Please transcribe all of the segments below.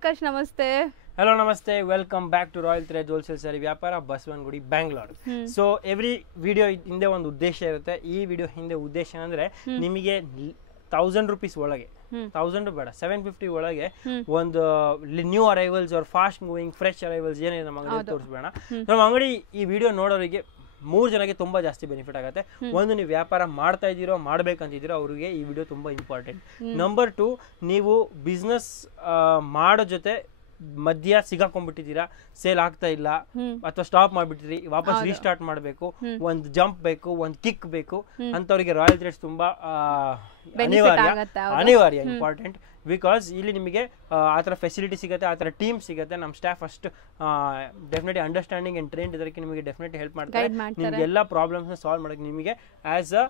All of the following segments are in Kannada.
ಆಕಾಶ್ ನಮಸ್ತೆ. ಹಲೋ ನಮಸ್ತೆ, welcome back to Royal Threads wholesale sari ವ್ಯಾಪಾರ, Basavanagudi, Bangalore. So every video ಹಿಂದೆ ಒಂದು ಉದ್ದೇಶ ಇರುತ್ತೆ. ಈ ವಿಡಿಯೋ ಹಿಂದೆ ಉದ್ದೇಶ ಅಂದ್ರೆ ನಿಮಗೆ 1000 ರೂಪೀಸ್ ಒಳಗೆ, 1000 ಬೇಡ 750 ಒಳಗೆ ಒಂದು new arrivals or fast moving fresh arrivals ಏನಿದೆ ನಮ್ಮ ಅಂಗಡಿ ತೋರಿಸ್ಬೇಡ. ನಮ್ಮ ಅಂಗಡಿ ಈ ವಿಡಿಯೋ ನೋಡೋರಿಗೆ 3 ಜನಕ್ಕೆ ತುಂಬಾ ಜಾಸ್ತಿ ಬೆನಿಫಿಟ್ ಆಗುತ್ತೆ. ಒಂದು, ನೀವು ವ್ಯಾಪಾರ ಮಾಡ್ತಾ ಇದ್ದೀರೋ ಮಾಡ್ಬೇಕಂತಿದ್ದೀರೋ ಅವರಿಗೆ ಈ ವಿಡಿಯೋ ತುಂಬಾ ಇಂಪಾರ್ಟೆಂಟ್. ನಂಬರ್ 2, ನೀವು ಬಿಸ್ನೆಸ್ ಮಾಡೋ ಜೊತೆ ಮಧ್ಯ ಸಿಗಾಕೊಂಡ್ಬಿಟ್ಟಿದ್ದೀರಾ, ಸೇಲ್ ಆಗ್ತಾ ಇಲ್ಲ ಅಥವಾ ಸ್ಟಾಪ್ ಮಾಡ್ಬಿಟ್ಟಿರಿ, ವಾಪಸ್ ರೀಸ್ಟಾರ್ಟ್ ಮಾಡಬೇಕು, ಒಂದು ಜಂಪ್ ಬೇಕು, ಒಂದು ಕಿಕ್ ಬೇಕು ಅಂತವರಿಗೆ ರಾಯಲ್ ಥ್ರೆಡ್ಸ್ ತುಂಬಾ ಅನಿವಾರ್ಯ ಇಂಪಾರ್ಟೆಂಟ್. ಬಿಕಾಸ್ ಇಲ್ಲಿ ನಿಮಗೆ ಆ ಥರ ಫೆಸಿಲಿಟಿ ಸಿಗುತ್ತೆ, ಆ ಥರ ಟೀಮ್ ಸಿಗುತ್ತೆ. ನಮ್ಮ ಸ್ಟಾಫ್ ಅಷ್ಟು ಡೆಫಿನೆಟ್ಲಿ ಅಂಡರ್ಸ್ಟ್ಯಾಂಡಿಂಗ್ ಅಂಡ್ ಟ್ರೈನ್ಡ್ ಇದಕ್ಕೆ ನಿಮಗೆ ಡೆಫಿನೆಟ್ಲಿ ಹೆಲ್ಪ್ ಮಾಡ್ತಾರೆ. ನಿಮ್ಗೆ ಎಲ್ಲ ಪ್ರಾಬ್ಲಮ್ಸ್ನ ಸಾಲ್ವ್ ಮಾಡೋಕೆ ನಿಮಗೆ as a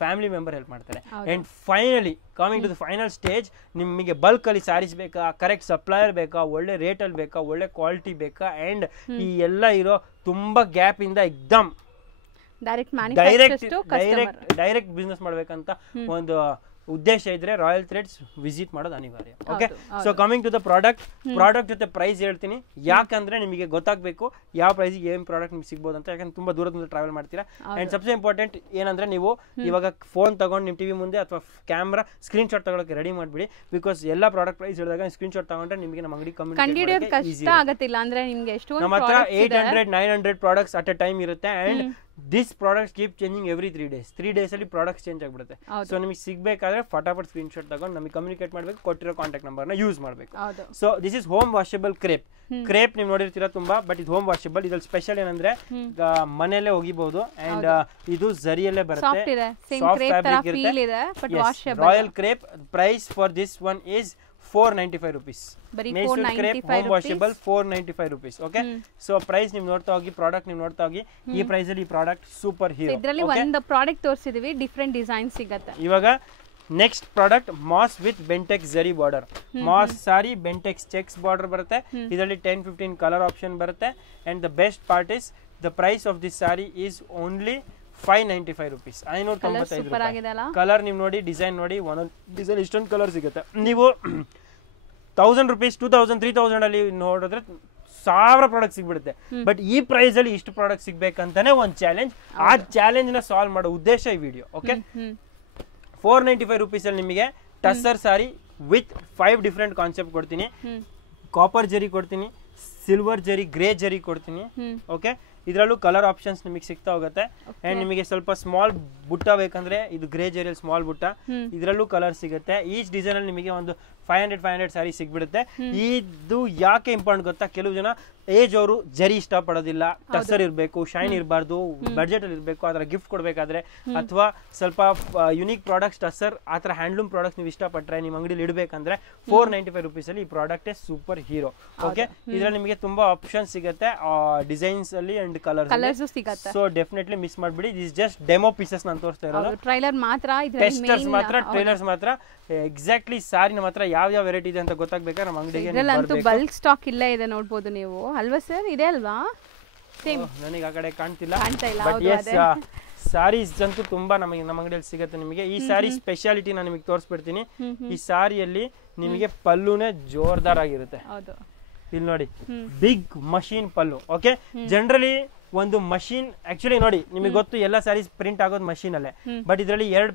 family member help ಮಾಡ್ತಾರೆ. And finally coming to the final stage, ನಿಮಗೆ ಬಲ್ಕ್ ಅಲ್ಲಿ ಸ್ಯಾರೀಸ್ ಬೇಕಾ, ಕರೆಕ್ಟ್ ಸಪ್ಲೈಯರ್ ಬೇಕಾ, ಒಳ್ಳೆ ರೇಟಲ್ಲಿ ಬೇಕಾ, ಒಳ್ಳೆ ಕ್ವಾಲಿಟಿ ಬೇಕಾ, ಅಂಡ್ ಈ ಎಲ್ಲ ಇರೋ ತುಂಬಾ ಗ್ಯಾಪ್ ಇಂದ ಎಕ್ದಮ್ ಡೈರೆಕ್ಟ್ ಬಿಸ್ನೆಸ್ ಮಾಡ್ಬೇಕಂತ ಒಂದು ಉದ್ದೇಶ ಇದ್ರೆ ರಾಯಲ್ ಥ್ರೆಡ್ಸ್ ವಿಸಿಟ್ ಮಾಡೋದು ಅನಿವಾರ್ಯ. Okay, so coming to the product ಜೊತೆ ಪ್ರೈಸ್ ಹೇಳ್ತೀನಿ. ಯಾಕಂದ್ರೆ ನಿಮಗೆ ಗೊತ್ತಾಗಬೇಕು ಯಾವ ಪ್ರೈಸಿಗೆ ಏನ್ ಪ್ರಾಡಕ್ಟ್ ನಿಮ್ಗೆ ಸಿಗ್ಬೋದು ಅಂತ. ಯಾಕಂದ್ರೆ ತುಂಬಾ ದೂರದಿಂದ ಟ್ರಾವೆಲ್ ಮಾಡ್ತೀರಾ. ಅಂಡ್ ಸಬ್ಸೆ ಇಂಪಾರ್ಟೆಂಟ್ ಏನಂದ್ರೆ, ನೀವು ಇವಾಗ ಫೋನ್ ತಗೊಂಡು ನಿಮ್ಮ ಟಿವಿ ಮುಂದೆ ಅಥವಾ ಕ್ಯಾಮ್ರಾ ಸ್ಕ್ರೀನ್ ಶಾಟ್ ತಗೊಳಕ್ಕೆ ರೆಡಿ ಮಾಡ್ಬಿಡಿ. ಬಿಕಾಸ್ ಎಲ್ಲ ಪ್ರಾಡಕ್ಟ್ ಪ್ರೈಸ್ ಹೇಳಿದಾಗ ಸ್ಕ್ರೀನ್ ಶಾಟ್ ತಗೊಂಡ್ರೆ ನಿಮಗೆ ನಮ್ಮ ಅಂಗಡಿ ಕಷ್ಟ ಆಗುತ್ತಿಲ್ಲ. ಅಂದ್ರೆ ನಿಮಗೆ ನಮ್ಮ ಹತ್ರ 800-900 ಪ್ರಾಡಕ್ಟ್ಸ್ ಅಟ್ ಎ ಟೈಮ್ ಇರುತ್ತೆ. And this products keep changing every 3 days. 3 days ಅಲ್ಲಿ ಪ್ರಾಡಕ್ಟ್ಸ್ ಚೇಂಜ್ ಆಗ್ಬಿಡುತ್ತೆ. ಸೊ ನಿಮಗೆ ಸಿಗ್ಬೇಕಾದ್ರೆ ಫಟಾಫಟ್ ಸ್ಕ್ರೀನ್ ಶಾಟ್ ತಗೊಂಡು ನಮಗೆ ಕಮ್ಯುನಿಕೇಟ್ ಮಾಡಬೇಕು, ಕೊಟ್ಟಿರೋ ಕಾಂಟ್ಯಾಕ್ಟ್ ನಂಬರ್ನ ಯೂಸ್ ಮಾಡಬೇಕು. So this is home washable crepe ನೀವು ನೋಡಿರ್ತೀರಾ ತುಂಬಾ, ಬಟ್ ಇದು ಹೋಮ್ ವಾಷಬಲ್. ಇದ್ರಲ್ಲಿ ಸ್ಪೆಷಲ್ ಏನಂದ್ರೆ ಮನೆಯಲ್ಲೇ ಒಗಿಬಹುದು. ಅಂಡ್ ಇದು ಝರಿಯಲ್ಲೇ ಬರುತ್ತೆ, ಸಾಫ್ಟ್ ಫ್ಯಾಬ್ರಿಕ್ ಇರುತ್ತೆ. Royal crepe price for this one is 495 rupees. Mysore crepe home washable 495 rupees. Okay, so price ನೀವು ನೋಡ್ತಾ ಹೋಗಿ, ಪ್ರಾಡಕ್ಟ್ ನೀವು ನೋಡ್ತಾ ಹೋಗಿ. ಈ ಪ್ರೈಸ್ ಅಲ್ಲಿ ಈ ಪ್ರಾಡಕ್ಟ್ ಸೂಪರ್ ಹೀರೋ. ಇದರಲ್ಲಿ ಒಂದು ಪ್ರಾಡಕ್ಟ್ ತೋರಿಸಿದೀವಿ, ಡಿಫರೆಂಟ್ ಡಿಸೈನ್ ಸಿಗುತ್ತೆ. ಇವಾಗ next product mass with Bentex zari border. Mass sari Bentex checks border ಬರುತ್ತೆ. ಇದರಲ್ಲಿ 10-15 ಕಲರ್ ಆಪ್ಷನ್ ಬರುತ್ತೆ. And the best part is the price of this sari is only 595 rupees. 595 ರೂಪಾಯಿ. ಕಲರ್ ನೀವು ನೋಡಿ, ಡಿಸೈನ್ ನೋಡಿ, ಒಂದೊಂದು ಡಿಸೈನ್ ಇಷ್ಟೊಂದು ಕಲರ್ ಸಿಗುತ್ತೆ. ನೀವು 1000 ರೂಪೀಸ್ 2000 3000 ಅಲ್ಲಿ ನೋಡಿದ್ರೆ 1000 ಪ್ರಾಡಕ್ಟ್ ಸಿಗ್ಬಿಡುತ್ತೆ. ಬಟ್ ಈ ಪ್ರೈಸ್ ಅಲ್ಲಿ ಇಷ್ಟು ಪ್ರಾಡಕ್ಟ್ ಸಿಗ್ಬೇಕಂತಾನೆ ಒಂದು ಚಾಲೆಂಜ್. ಆ ಚಾಲೆಂಜ್ ನ ಸಾಲ್ವ್ ಮಾಡೋ ಉದ್ದೇಶ ಈ ವಿಡಿಯೋ. ಓಕೆ, 495 ರೂಪೀಸ್ ಅಲ್ಲಿ ನಿಮಗೆ ಟಸ್ಸರ್ ಸಾರಿ ವಿತ್ 5 ಡಿಫ್ರೆಂಟ್ ಕಾನ್ಸೆಪ್ಟ್ ಕೊಡ್ತೀನಿ. ಕಾಪರ್ ಜರಿ ಕೊಡ್ತೀನಿ, ಸಿಲ್ವರ್ ಜರಿ, ಗ್ರೇ ಜರಿ ಕೊಡ್ತೀನಿ. ಓಕೆ, ಇದರಲ್ಲೂ ಕಲರ್ ಆಪ್ಷನ್ಸ್ ನಿಮಗೆ ಸಿಗ್ತಾ ಹೋಗುತ್ತೆ. ಅಂಡ್ ನಿಮಗೆ ಸ್ವಲ್ಪ ಸ್ಮಾಲ್ ಬುಟ್ಟ ಬೇಕಂದ್ರೆ ಇದು ಗ್ರೇ ಜರಿಯಲ್ಲಿ ಸ್ಮಾಲ್ ಬುಟ್ಟ, ಇದರಲ್ಲೂ ಕಲರ್ ಸಿಗುತ್ತೆ. ಈಚ್ ಡಿಸೈನ್ ಅಲ್ಲಿ ನಿಮಗೆ ಒಂದು 500 ಸಾರಿ ಸಿಗ್ಬಿಡುತ್ತೆ. ಇದು ಯಾಕೆ ಇಂಪಾರ್ಟೆಂಟ್ ಗೊತ್ತಾ? ಕೆಲವು ಜನ ಏಜ್ ಅವರು ಜರಿ ಇಷ್ಟ ಪಡೋದಿಲ್ಲ, ಟಸ್ಸರ್ ಇರಬೇಕು, ಶೈನ್ ಇರಬಾರ್ದು, ಬಡ್ಜೆಟ್ ಅಲ್ಲಿ ಇರಬೇಕು. ಅದರ ಗಿಫ್ಟ್ ಕೊಡಬೇಕಾದ್ರೆ ಅಥವಾ ಸ್ವಲ್ಪ ಯುನೀಕ್ ಪ್ರಾಡಕ್ಟ್ಸ್ ಟಸ್ಸರ್ ಆ ಥರ ಹ್ಯಾಂಡ್ಲೂಮ್ ಪ್ರಾಡಕ್ಟ್ಸ್ ನೀವು ಇಷ್ಟಪಟ್ಟರೆ ನಿಮ್ಮ ಅಂಗಡಿಲಿ ಇಡಬೇಕಂದ್ರೆ 495 ರೂಪೀಸ್ ಅಲ್ಲಿ ಈ ಪ್ರಾಡಕ್ಟ್ ಸೂಪರ್ ಹೀರೋ. ಓಕೆ, ಇದರಲ್ಲಿ ನಿಮಗೆ ತುಂಬಾ ಆಪ್ಷನ್ ಸಿಗುತ್ತೆ, ಡಿಸೈನ್ಸ್ ಅಲ್ಲಿ ಅಂಡ್ ಕಲರ್ಸ್ ಸಿಗುತ್ತೆ. ಸೊ ಡೆಫಿನೆಟ್ಲಿ ಮಿಸ್ ಮಾಡ್ಬಿಡಿ. ದಿಸ್ ಜಸ್ಟ್ ಡೆಮೋ ಪೀಸಸ್ ನಾನು ತೋರಿಸ್ತಾ ಇರೋದು, ಟ್ರೈಲರ್ ಮಾತ್ರ, ಟೆಸ್ಟರ್ಸ್ ಮಾತ್ರ, ಟ್ರೈಲರ್ಸ್ ಮಾತ್ರ. ಎಕ್ಸಾಕ್ಟ್ಲಿ ಸಾರಿ ನಮ್ಮ ಹತ್ರ ಯಾವ ವೆರೈಟಿ ಇದೆ ಅಂತ ಗೊತ್ತಾಗಬೇಕಾ ನಮ್ಮ ಅಂಗಡಿಗೆ ಬಲ್ಕ್ ಸ್ಟಾಕ್ ಇಲ್ಲೇ ಇದೆ, ನೋಡಬಹುದು ನೀವು ಅಲ್ವಾ ಸರ್? ಇದೆ ಅಲ್ವಾ? ನನಗೆ ಆ ಕಡೆ ಕಾಣ್ತಿಲ್ಲ, ಬಟ್ ಎಸ್ ಸಾರೀಸ್ ಅಂತೂ ತುಂಬಾ ನಮಗೆ ನಮ್ಮ ಅಂಗಡಿಯಲ್ಲಿ ಸಿಗುತ್ತೆ. ನಿಮಗೆ ಈ ಸಾರಿ ಸ್ಪೆಷಾಲಿಟಿ ನಾನು ನಿಮಗೆ ತೋರಿಸ್ಬಿಡ್ತೀನಿ. ಈ ಸಾರಿಯಲ್ಲಿ ನಿಮಗೆ ಪಲ್ಲುನೇ ಜೋರ್ದಾರ್ ಆಗಿರುತ್ತೆ. ಇಲ್ಲಿ ನೋಡಿ, big machine pallu. Okay, generally ಒಂದು ಮಷೀನ್ ಆಕ್ಚುಲಿ ನೋಡಿ ನಿಮಗೆ ಗೊತ್ತು, ಎಲ್ಲ ಸ್ಯಾರೀಸ್ ಪ್ರಿಂಟ್ ಆಗೋದು ಮಷೀನ್ ಅಲ್ಲೇ. ಬಟ್ ಇದರಲ್ಲಿ ಎರಡು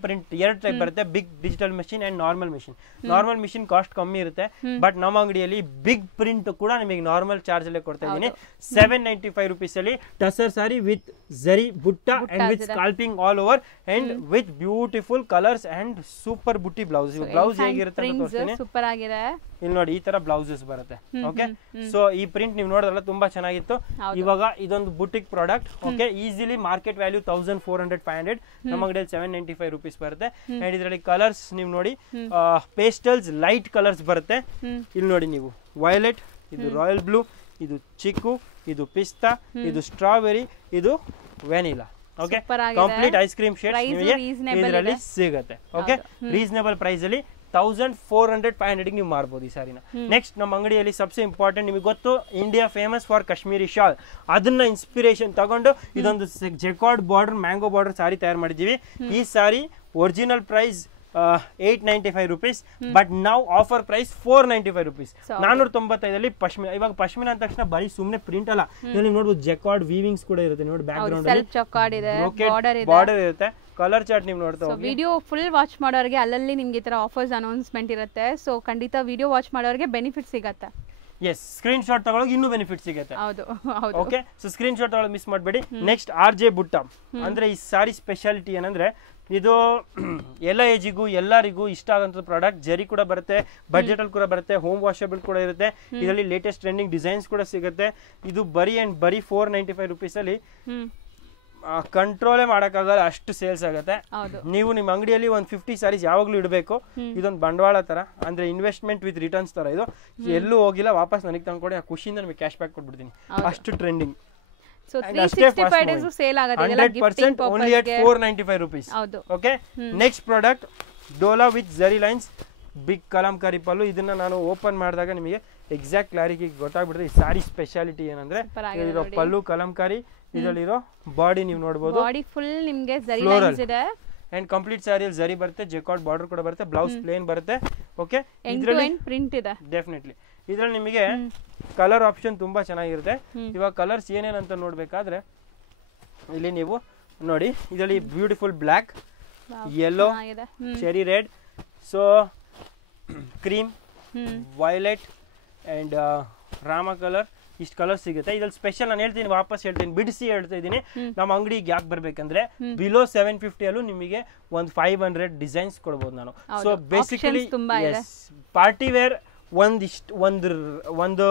ಟೈಪ್ ಬರುತ್ತೆ, big digital machine and normal machine. Normal machine cost ಕಮ್ಮಿ ಇರುತ್ತೆ, ಬಟ್ ನಮ್ಮ ಅಂಗಡಿಯಲ್ಲಿ ಬಿಗ್ ಪ್ರಿಂಟ್ ಕೂಡ ನಿಮಗೆ ನಾರ್ಮಲ್ ಚಾರ್ಜ್ ಅಲ್ಲೇ ಕೊಡ್ತಾ ಇದ್ದೀನಿ. 795 ರೂಪೀಸ್ ಅಲ್ಲಿ ಟಸರ್ ಸಾರಿ with zari butta and with scalloping all over and with beautiful colours and super butti blouse. Blouse ಹೇಗಿರುತ್ತೆ ಅಂತ ತೋರಿಸ್ತೀನಿ. ಸೂಪರ್ ಆಗಿದೆ. ಇಲ್ಲಿ ನೋಡಿ, ಈ ತರ ಬ್ಲೌಸಸ್ ಬರುತ್ತೆ. ಓಕೆ, ಸೊ ಈ ಪ್ರಿಂಟ್ ನೀವು ನೋಡಿದ್ರಲ್ಲ ತುಂಬಾ ಚೆನ್ನಾಗಿತ್ತು. ಇವಾಗ ಇದೊಂದು boutique product. Okay, easily market value 1400-500, ನಮ್ಮ ಅಂಗಡಿಯಲ್ಲಿ 795 ರೂಪೀಸ್ ಬರುತ್ತೆ. ಅಂಡ್ ಇದರಲ್ಲಿ ಕಲರ್ಸ್ ನೀವು ನೋಡಿ, ಪೇಸ್ಟಲ್ಸ್ ಲೈಟ್ ಕಲರ್ಸ್ ಬರುತ್ತೆ. ಇಲ್ಲಿ ನೋಡಿ ನೀವು, ವೈಲೆಟ್, ಇದು ರಾಯಲ್ ಬ್ಲೂ, ಇದು ಚಿಕ್ಕು, ಇದು ಪಿಸ್ತಾ, ಇದು ಸ್ಟ್ರಾಬೆರಿ, ಇದು vanilla. Okay, complete ice cream shade ಇದರಲ್ಲಿ ಸಿಗುತ್ತೆ. ಓಕೆ, ರೀಸನೇಬಲ್ ಪ್ರೈಸ್ ಅಲ್ಲಿ 1400-500 ನೀವು ಮಾರ್ಬೋದು ಈ ಸಾರಿನ. ನೆಕ್ಸ್ಟ್ ನಮ್ಮ ಅಂಗಡಿಯಲ್ಲಿ ಸಬ್ಸೆ ಇಂಪಾರ್ಟೆಂಟ್, ನಿಮಗೆ ಗೊತ್ತು India famous for Kashmiri shawl. ಅದನ್ನ ಇನ್ಸ್ಪಿರೇಷನ್ ತಗೊಂಡು ಇದೊಂದು jacquard border, mango border sari ತಯಾರು ಮಾಡಿದ್ದೀವಿ. ಈ sari original price 895 rupees, but now offer price 495 rupees. 495 pashmina. ಇವಾಗ ಪಶ್ಮಿನಾ ಅಂದ ತಕ್ಷಣ ಬರೀ ಸುಮ್ಮನೆ ಪ್ರಿಂಟ್ ಅಲ್ಲ, ನೀವು ನೋಡ್ಬೋದು ಜೆಕಾರ್ಡ್ ವೀವಿಂಗ್ಸ್ ಕೂಡ ಇರುತ್ತೆ ನೋಡಿ, ಬ್ಯಾಕ್ ಗ್ರೌಂಡ್ ಸೆಲ್ಫ್ ಜಕಾರ್ಡ್ ಇದೆ, ಬಾರ್ಡರ್ ಇರುತ್ತೆ, ಕಲರ್ ಚಾರ್ಟ್ ನೀವು ನೋಡ್ತಾ ಹೋಗಿ. ವಿಡಿಯೋ ಫುಲ್ ವಾಚ್ ಮಾಡೋರಿಗೆ ಅಲ್ಲಲ್ಲಿ ನಿಮ್ಗೆ ಈ ತರ ಆಫರ್ಸ್ ಅನೌನ್ಸ್ಮೆಂಟ್ ಇರುತ್ತೆ. ಸೊ ಖಂಡಿತ ವಿಡಿಯೋ ವಾಚ್ ಮಾಡೋರಿಗೆ ಬೆನಿಫಿಟ್ ಸಿಗತ್ತೆ. ಎಸ್, ಸ್ಕ್ರೀನ್ ಶಾಟ್ ತಗೊಳಗೆ ಇನ್ನೂ ಬೆನಿಫಿಟ್ ಸಿಗುತ್ತೆ. ಹೌದು ಹೌದು. ಓಕೆ, ಸೊ ಸ್ಕ್ರೀನ್ ಶಾಟ್ ತಗೊಳ್ಳೋದು ಮಿಸ್ ಮಾಡಬೇಡಿ. ನೆಕ್ಸ್ಟ್ RJ ಬುಟ್ಟ. ಅಂದ್ರೆ ಈ ಸಾರಿ ಸ್ಪೆಷಾಲಿಟಿ ಏನಂದ್ರೆ ಇದು ಎಲ್ಲ ಏಜಿಗೂ ಎಲ್ಲರಿಗೂ ಇಷ್ಟ ಆಗೋಂಥ ಪ್ರಾಡಕ್ಟ್. ಜರಿ ಕೂಡ ಬರುತ್ತೆ, ಬಡ್ಜೆಟ್ ಅಲ್ಲಿ ಕೂಡ ಬರುತ್ತೆ, ಹೋಮ್ ವಾಷಬಲ್ ಕೂಡ ಇರುತ್ತೆ. ಇದರಲ್ಲಿ ಲೇಟೆಸ್ಟ್ ಟ್ರೆಂಡಿಂಗ್ ಡಿಸೈನ್ಸ್ ಕೂಡ ಸಿಗುತ್ತೆ. ಇದು ಬರೀ 495 rupees ಅಲ್ಲಿ ಕಂಟ್ರೋಲೇ ಮಾಡೋಕ್ಕಾಗಲ್ಲ, ಅಷ್ಟು ಸೇಲ್ಸ್ ಆಗುತ್ತೆ. ನೀವು ನಿಮ್ಮ ಅಂಗಡಿಯಲ್ಲಿ ಒಂದು 50 ಸಾರೀಸ್ ಯಾವಾಗಲೂ ಇಡಬೇಕು. ಇದೊಂದು ಬಂಡವಾಳ ತರ, ಅಂದ್ರೆ ಇನ್ವೆಸ್ಟ್ಮೆಂಟ್ ವಿತ್ ರಿಟರ್ನ್ಸ್ ತರ. ಇದು ಎಲ್ಲೂ ಹೋಗಿಲ್ಲ, ವಾಪಸ್ ನನಗೆ ತಂದ್ಕೊಡಿ, ಆ ಖುಷಿಯಿಂದ ನಿಮಗೆ ಕ್ಯಾಶ್ ಬ್ಯಾಕ್ ಕೊಟ್ಬಿಡ್ತೀನಿ. ಅಷ್ಟು ಟ್ರೆಂಡಿಂಗ್. So 365 days ಸೇಲ್ ಆಗುತ್ತೆ. 100% only at 495 rupees. Okay, next product Dola with zari lines, big kalamkari pallu. ಇದನ್ನ ನಾನು ಓಪನ್ ಮಾಡಿದಾಗ ನಿಮಗೆ ಎಕ್ಸಾಕ್ಟ್ ಕ್ಲಾರಿಟಿ ಗೊತ್ತಾಗ್ಬಿಡುತ್ತೆ ಈ ಸಾರಿ ಸ್ಪೆಷಾಲಿಟಿ ಏನಂದ್ರೆ ಇದರ ಪಲ್ಲು ಕಲಂಕಾರಿ, ಇದರಲ್ಲಿರೋ ಬಾಡಿ ನೀವು ನೋಡಬಹುದು, ಬಾಡಿ ಫುಲ್ ನಿಮಗೆ ಜರಿ ಲೈನ್ಸ್ ಇದೆ. ಅಂಡ್ ಕಂಪ್ಲೀಟ್ ಸಾರಿಯಲ್ಲಿ ಜರಿ ಬರುತ್ತೆ, ಜೆಕಾರ್ಡ್ ಬಾರ್ಡರ್ ಕೂಡ ಬರುತ್ತೆ, ಬ್ಲೌಸ್ ಪ್ಲೇನ್ ಬರುತ್ತೆ. ಓಕೆ, ಇದರಲ್ಲಿ ಪ್ರಿಂಟ್ ಇದೆ ಡೆಫಿನೆಟ್ಲಿ. ಇದರಲ್ಲಿ ನಿಮಗೆ ಕಲರ್ ಆಪ್ಷನ್ ತುಂಬಾ ಚೆನ್ನಾಗಿರುತ್ತೆ. ಇವಾಗ ಕಲರ್ಸ್ ಏನೇನಂತ ನೋಡ್ಬೇಕಾದ್ರೆ ಇಲ್ಲಿ ನೀವು ನೋಡಿ, ಇದರಲ್ಲಿ beautiful black, yellow, cherry red, so cream, violet and Rama colour, ಇಷ್ಟು ಕಲರ್ ಸಿಗುತ್ತೆ. ಇದ್ರಲ್ಲಿ ಸ್ಪೆಷಲ್ ನಾನು ಹೇಳ್ತೀನಿ, ವಾಪಸ್ ಹೇಳ್ತೀನಿ, ಬಿಡಿಸಿ ಹೇಳ್ತಾ ಇದ್ದೀನಿ. ನಮ್ಮ ಅಂಗಡಿಗೆ ಯಾಕೆ ಬರ್ಬೇಕಂದ್ರೆ ಬಿಲೋ 750 ಅಲ್ಲೂ ನಿಮಗೆ ಒಂದು 500 ಡಿಸೈನ್ಸ್ ಕೊಡ್ಬೋದು ನಾನು. ಸೊ ಬೇಸಿಕಲಿ ಪಾರ್ಟಿ ವೇರ್ ಒಂದು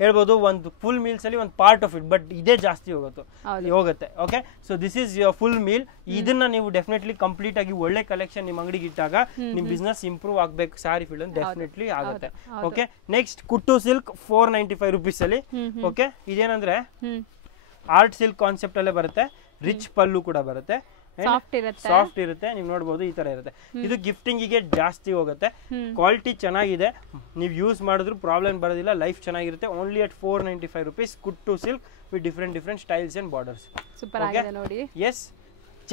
ಹೇಳ್ಬೋದು, ಒಂದು ಫುಲ್ ಮೀಲ್ಸ್ ಅಲ್ಲಿ ಒಂದು ಪಾರ್ಟ್ ಆಫ್ ಇಟ್, ಬಟ್ ಇದೇ ಜಾಸ್ತಿ ಹೋಗುತ್ತೆ. Okay, so this is your full meal. ಇದನ್ನ ನೀವು ಡೆಫಿನೆಟ್ಲಿ ಕಂಪ್ಲೀಟ್ ಆಗಿ ಒಳ್ಳೆ ಕಲೆಕ್ಷನ್ ನಿಮ್ಮ ಅಂಗಡಿಗೆ ಇಟ್ಟಾಗ ನಿಮ್ ಬಿಸ್ನೆಸ್ ಇಂಪ್ರೂವ್ ಆಗ್ಬೇಕು, ಸಾರಿ ಫೀಲ್ಡ್ ಅಂತ ಡೆಫಿನೆಟ್ಲಿ ಆಗುತ್ತೆ. ಓಕೆ, ನೆಕ್ಸ್ಟ್ ಕುಟ್ಟು ಸಿಲ್ಕ್ 495 rupees ಅಲ್ಲಿ. ಓಕೆ, ಇದೇನಂದ್ರೆ ಆರ್ಟ್ ಸಿಲ್ಕ್ ಕಾನ್ಸೆಪ್ಟ್ ಅಲ್ಲೇ ಬರುತ್ತೆ, ರಿಚ್ ಪಲ್ಲು ಕೂಡ ಬರುತ್ತೆ, ಸಾಫ್ಟ್ ಇರುತ್ತೆ. ನೀವು ನೋಡಬಹುದು ಈ ತರ ಇರುತ್ತೆ. ಇದು ಗಿಫ್ಟಿಂಗ್ ಗೆ ಜಾಸ್ತಿ ಹೋಗುತ್ತೆ. ಕ್ವಾಲಿಟಿ ಚೆನ್ನಾಗಿದೆ, ನೀವು ಯೂಸ್ ಮಾಡಿದ್ರು ಪ್ರಾಬ್ಲಮ್ ಬರೋದಿಲ್ಲ, ಲೈಫ್ ಚೆನ್ನಾಗಿರುತ್ತೆ. ಓನ್ಲಿ ಅಟ್ 495 rupees ಕುಟ್ಟು silk with different styles and borders. Super ಆಗಿದೆ ನೋಡಿ. Yes,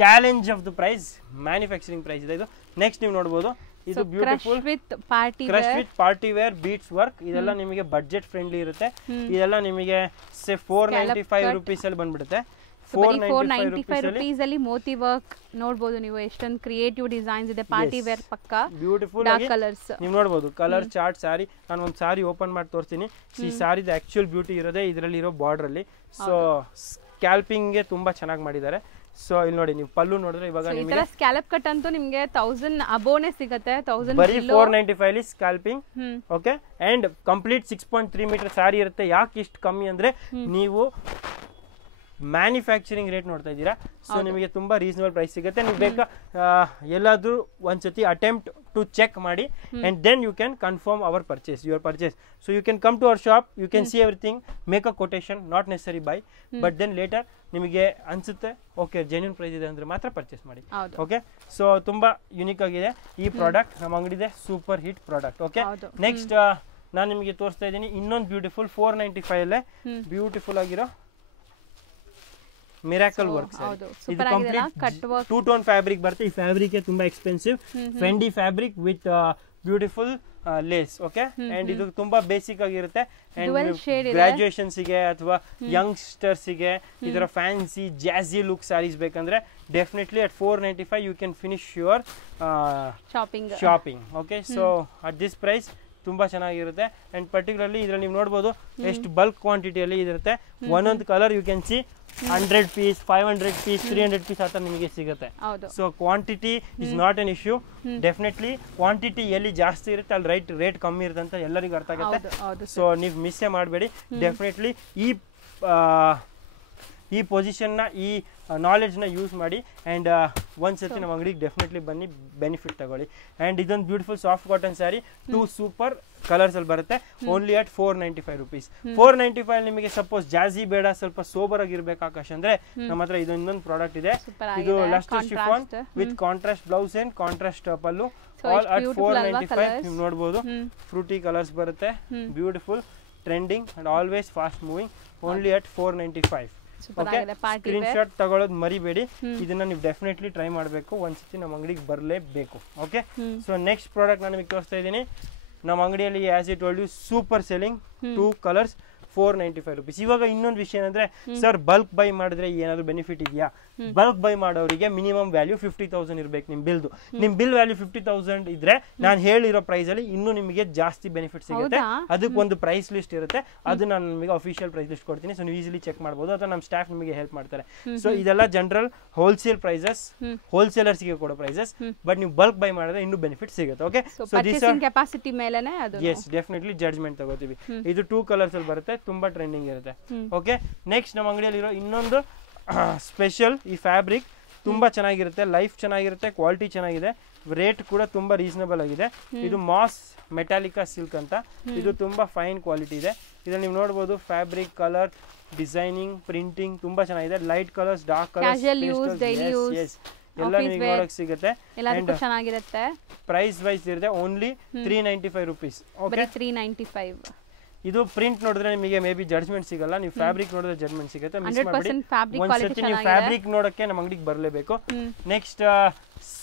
challenge of the price, manufacturing price ಇದೆ ಇದು. ನೆಕ್ಸ್ಟ್ ನೀವು ನೋಡಬಹುದು, ಇದು beautiful crush with party wear beads work. ಇದೆಲ್ಲ ನಿಮಗೆ ಬಡ್ಜೆಟ್ ಫ್ರೆಂಡ್ಲಿ ಇರುತ್ತೆ. ಇದೆಲ್ಲ ನಿಮಗೆ 495 rupees ಅಲ್ಲಿ ಬಂದ್ಬಿಡುತ್ತೆ. 495 rupees ಅಲ್ಲಿ ಮೋತಿ ವರ್ಕ್ ನೋಡಬಹುದು ನೀವು, ಎಷ್ಟೊಂದು ಕ್ರಿಯೇಟಿವ್ ಡಿಸೈನ್ಸ್ ಇದೆ, ಪಾರ್ಟಿ ವೇರ್ ಪಕ್ಕ ಬ್ಯೂಟಿಫುಲ್ ಕಲರ್ಸ್ ನೀವು ನೋಡಬಹುದು. ಕಲರ್ ಚಾರ್ಟ್ ಸಾರಿ, ನಾನು ಒಂದು ಸಾರಿ ಓಪನ್ ಮಾಡಿ ತೋರಿಸ್ತೀನಿ. ಈ ಸಾರಿದ ಆಕ್ಚುಯಲ್ ಬ್ಯೂಟಿ ಇರೋದೇ ಇದರಲ್ಲಿ ಇರೋ ಬಾರ್ಡರ್ ಅಲ್ಲಿ. ಸೊ ಸ್ಕ್ಯಾಲ್ಪಿಂಗ್ ಗೆ ತುಂಬಾ ಚೆನ್ನಾಗಿ ಮಾಡಿದ್ದಾರೆ. ಸೊ ಇಲ್ಲಿ ನೋಡಿ, ನೀವು ಪಲ್ಲು ನೋಡಿದ್ರೆ ಇವಾಗ ನಿಮಗೆ ಸ್ಕ್ಯಾಲಪ್ ಕಟ್ ಅಂತೂ ನಿಮಗೆ 1000 ಅಬೋನೆ ಸಿಗುತ್ತೆ. 1000 ಬರೀ 495 ಅಲ್ಲಿ scalloping. Okay, and complete 6.3 metre sari ಇರುತ್ತೆ. ಯಾಕೆ ಇಷ್ಟು ಕಮ್ಮಿ ಅಂದ್ರೆ ನೀವು ಮ್ಯಾನುಫ್ಯಾಕ್ಚರಿಂಗ್ ರೇಟ್ ನೋಡ್ತಾ ಇದ್ದೀರಾ. ಸೊ ನಿಮಗೆ ತುಂಬಾ ರೀಸನಬಲ್ ಪ್ರೈಸ್ ಸಿಗುತ್ತೆ. ನೀವು ಬೇಕಾ ಎಲ್ಲಾದ್ರೂ ಒಂದ್ಸತಿ ಅಟೆಂಪ್ಟ್ ಟು ಚೆಕ್ ಮಾಡಿ and then you can confirm your purchase. So you can come to our shop, you can see everything, make a quotation, not necessary buy, but then later ನಿಮಗೆ ಅನ್ಸುತ್ತೆ ಓಕೆ ಜೆನ್ಯೂನ್ ಪ್ರೈಸ್ ಇದೆ ಅಂದ್ರೆ ಮಾತ್ರ ಪರ್ಚೇಸ್ ಮಾಡಿ. ಓಕೆ, ಸೊ ತುಂಬಾ ಯುನಿಕ್ ಆಗಿದೆ ಈ ಪ್ರಾಡಕ್ಟ್, ನಮ್ಮ ಅಂಗಡಿದೆ super hit product. Okay, next ನಾನು ನಿಮಗೆ ತೋರಿಸ್ತಾ ಇದ್ದೀನಿ ಇನ್ನೊಂದು ಬ್ಯೂಟಿಫುಲ್ 495 ಅಲ್ಲೇ ಬ್ಯೂಟಿಫುಲ್ ಆಗಿರೋ ಮಿರಾಕಲ್ ವರ್ಕ್. ಇದು ಕಂಪ್ಲೀಟ್ 2 ಟೋನ್ ಫ್ಯಾಬ್ರಿಕ್ ಬರುತ್ತೆ. ಈ ಫ್ಯಾಬ್ರಿಕ್ ತುಂಬಾ expensive Fendi fabric with beautiful lace. Okay, and ಇದು ತುಂಬಾ ಬೇಸಿಕ್ ಆಗಿರುತ್ತೆ. ಗ್ರಾಜುಯೇಷನ್ಸ್ ಗೆ ಅಥವಾ ಯಂಗ್ಸ್ಟರ್ಸ್ ಗೆ ಇದರ ಫ್ಯಾನ್ಸಿ ಜಾಜಿ ಲುಕ್ ಸಾರೀಸ್ ಬೇಕಂದ್ರೆ definitely at 495 you can finish your shopping. Okay, so at this price ತುಂಬಾ ಚೆನ್ನಾಗಿರುತ್ತೆ. ಅಂಡ್ ಪರ್ಟಿಕ್ಯುಲರ್ಲಿ ಇದ್ರಲ್ಲಿ ನೀವು ನೋಡಬಹುದು ಎಷ್ಟು ಬಲ್ಕ್ ಕ್ವಾಂಟಿಟಿಯಲ್ಲಿ ಇರುತ್ತೆ. ಒಂದೊಂದು colour you can see 100 piece, 500 piece, 300 piece ಆತ ನಿಮಗೆ ಸಿಗುತ್ತೆ. So quantity is not an issue. Definitely quantity ಎಲ್ಲಿ ಜಾಸ್ತಿ ಇರುತ್ತೆ ಅಲ್ಲಿ ರೇಟ್ ಕಮ್ಮಿ ಇರುತ್ತೆ ಅಂತ ಎಲ್ಲರಿಗೂ ಅರ್ಥ ಆಗುತ್ತೆ. ಸೊ ನೀವು ಮಿಸ್ಸೇ ಮಾಡಬೇಡಿ. ಡೆಫಿನೆಟ್ಲಿ ಈ ಪೊಸಿಷನ್ನ, ಈ ನಾಲೆಡ್ಜ್ನ ಯೂಸ್ ಮಾಡಿ ಆ್ಯಂಡ್ ಒಂದ್ಸತಿ ನಮ್ಮ ಅಂಗಡಿಗೆ ಡೆಫಿನೆಟ್ಲಿ ಬನ್ನಿ, ಬೆನಿಫಿಟ್ ತಗೊಳ್ಳಿ. ಆ್ಯಂಡ್ ಇದೊಂದು beautiful soft cotton sari 2 super ಕಲರ್ಸಲ್ಲಿ ಬರುತ್ತೆ. Only at 495 rupees. 495 ನಿಮಗೆ ಸಪೋಸ್ ಜಾಜಿ ಬೇಡ, ಸ್ವಲ್ಪ ಸೋಬರ್ ಆಗಿರ್ಬೇಕು ಆಕಾಶ್ ಅಂದ್ರೆ ನಮ್ಮ ಹತ್ರ ಇನ್ನೊಂದು ಪ್ರಾಡಕ್ಟ್ ಇದೆ. ಇದು lustre chiffon with contrast blouse and contrast pallu, all at 495. ನೀವು ನೋಡಬಹುದು ಫ್ರೂಟಿ ಕಲರ್ಸ್ ಬರುತ್ತೆ, beautiful trending and always fast moving. Only at 495. Super ಆಗಿದೆ ಪಾರ್ಟಿ ವೇರ್. ಸ್ಕ್ರೀನ್ ಶಾಟ್ ತಗೊಳ್ಳೋದು ಮರಿಬೇಡಿ, ಇದನ್ನ ನೀವು ಡೆಫಿನೆಟ್ಲಿ ಟ್ರೈ ಮಾಡಬೇಕು, ಒಂದ್ಸತಿ ನಮ್ಮ ಅಂಗಡಿಗೆ ಬರಲೇಬೇಕು. ಓಕೆ, ಸೊ ನೆಕ್ಸ್ಟ್ ಪ್ರಾಡಕ್ಟ್ ನಾನು ನಿಮಗೆ ತೋರಿಸ್ತಾ ಇದ್ದೀನಿ. ನಮ್ಮ ಅಂಗಡಿಯಲ್ಲಿ as it told you super selling 2 colours 495 rupees. ಇವಾಗ ಇನ್ನೊಂದು ವಿಷಯ ಏನಂದ್ರೆ ಸರ್ ಬಲ್ಕ್ ಬೈ ಮಾಡಿದ್ರೆ ಏನಾದ್ರು ಬೆನಿಫಿಟ್ ಇದೆಯಾ? ಬಲ್ಕ್ ಬೈ ಮಾಡೋರಿಗೆ ಮಿನಿಮಮ್ ವ್ಯಾಲ್ಯೂ 50,000 ಇರ್ಬೇಕು ನಿಮ್ ಬಿಲ್ದು. ನಿಮ್ ಬಿಲ್ ವ್ಯಾಲ್ಯೂ 50,000 ಇದ್ರೆ ನಾನು ಹೇಳಿರೋ ಪ್ರೈಸ್ ಅಲ್ಲಿ ಇನ್ನೂ ನಿಮಗೆ ಜಾಸ್ತಿ ಬೆನಿಫಿಟ್ ಸಿಗುತ್ತೆ. ಅದಕ್ಕೆ ಒಂದು ಪ್ರೈಸ್ ಲಿಸ್ಟ್ ಇರುತ್ತೆ, ಅದು ನಾನು ನಿಮಗೆ ಅಫಿಷಿಯಲ್ ಪ್ರೈಸ್ ಲಿಸ್ಟ್ ಕೊಡ್ತೀನಿ, ಸೊ ನೀವು ಈಸಿಲಿ ಚೆಕ್ ಮಾಡಬಹುದು, ಅಥವಾ ನಮ್ಮ ಸ್ಟಾಫ್ ನಿಮಗೆ ಹೆಲ್ಪ್ ಮಾಡ್ತಾರೆ. ಸೊ ಇದೆಲ್ಲ ಜನರಲ್ ಹೋಲ್ಸೇಲ್ ಪ್ರೈಸಸ್, ಹೋಲ್ಸೇಲರ್ಸ್ ಗೆ ಕೊಡೋ ಪ್ರೈಸಸ್, ಬಟ್ ನೀವು ಬಲ್ಕ್ ಬೈ ಮಾಡಿದ್ರೆ ಇನ್ನೂ ಬೆನಿಫಿಟ್ ಸಿಗುತ್ತೆ. ಓಕೆ, ಸೊ ದಿಸ್ ಕೆಪಾಸಿಟಿ ಮೇಲೆನೇ ಅದು ಎಸ್ ಡೆಫಿನೆಟ್ಲಿ ಜಡ್ಜ್ಮೆಂಟ್ ತಗೋತೀವಿ. ಇದು 2 ಕಲರ್ಸ್ ಅಲ್ಲಿ ಬರುತ್ತೆ, ತುಂಬಾ ಟ್ರೆಂಡಿಂಗ್ ಇರುತ್ತೆ. ಓಕೆ, ನೆಕ್ಸ್ಟ್ ನಮ್ಮ ಅಂಗಡಿಯಲ್ಲಿ ಇರೋ ಇನ್ನೊಂದು ಸ್ಪೆಷಲ್ ಈ ಫ್ಯಾಬ್ರಿಕ್ ತುಂಬಾ ಚೆನ್ನಾಗಿರುತ್ತೆ, ಲೈಫ್ ಚೆನ್ನಾಗಿರುತ್ತೆ, ಕ್ವಾಲಿಟಿ ಚೆನ್ನಾಗಿದೆ, ರೇಟ್ ಕೂಡ ತುಂಬಾ ರೀಸನಬಲ್ ಆಗಿದೆ. ಇದು ಮಾಸ್ ಮೆಟಾಲಿಕಾ ಸಿಲ್ಕ್ ಅಂತ, ಇದು ತುಂಬಾ ಫೈನ್ ಕ್ವಾಲಿಟಿ ಇದೆ. ಇದನ್ನ ನೀವು ನೋಡಬಹುದು, ಫ್ಯಾಬ್ರಿಕ್, ಕಲರ್, ಡಿಸೈನಿಂಗ್, ಪ್ರಿಂಟಿಂಗ್ ತುಂಬಾ ಚೆನ್ನಾಗಿದೆ. ಲೈಟ್ ಕಲರ್ಸ್, ಡಾರ್ಕ್ ಕಲರ್ಸ್, ಎಲ್ಲ ನಿಮಗೆ ನೋಡಕ್ ಸಿಗುತ್ತೆ. ಚೆನ್ನಾಗಿರುತ್ತೆ. ಪ್ರೈಸ್ ವೈಸ್ ಇರುತ್ತೆ ಓನ್ಲಿ 395 rupees. ಓಕೆ, 395. ಇದು ಪ್ರಿಂಟ್ ನೋಡಿದ್ರೆ ನಿಮಗೆ ಮೇ ಬಿ ಜಡ್ಜ್ಮೆಂಟ್ ಸಿಗಲ್ಲ, ನೀವು ಫ್ಯಾಬ್ರಿಕ್ ನೋಡಿದ್ರೆ ಜಡ್ಜ್ಮೆಂಟ್ ಸಿಗುತ್ತೆ. ಮಿಸ್ ಮಾಡಬೇಡಿ, ಒಂದ್ಸತಿ ನೀವು ಫ್ಯಾಬ್ರಿಕ್ ನೋಡಕ್ಕೆ ನಮ್ಮ ಅಂಗಡಿಗೆ ಬರಲೇಬೇಕು. Next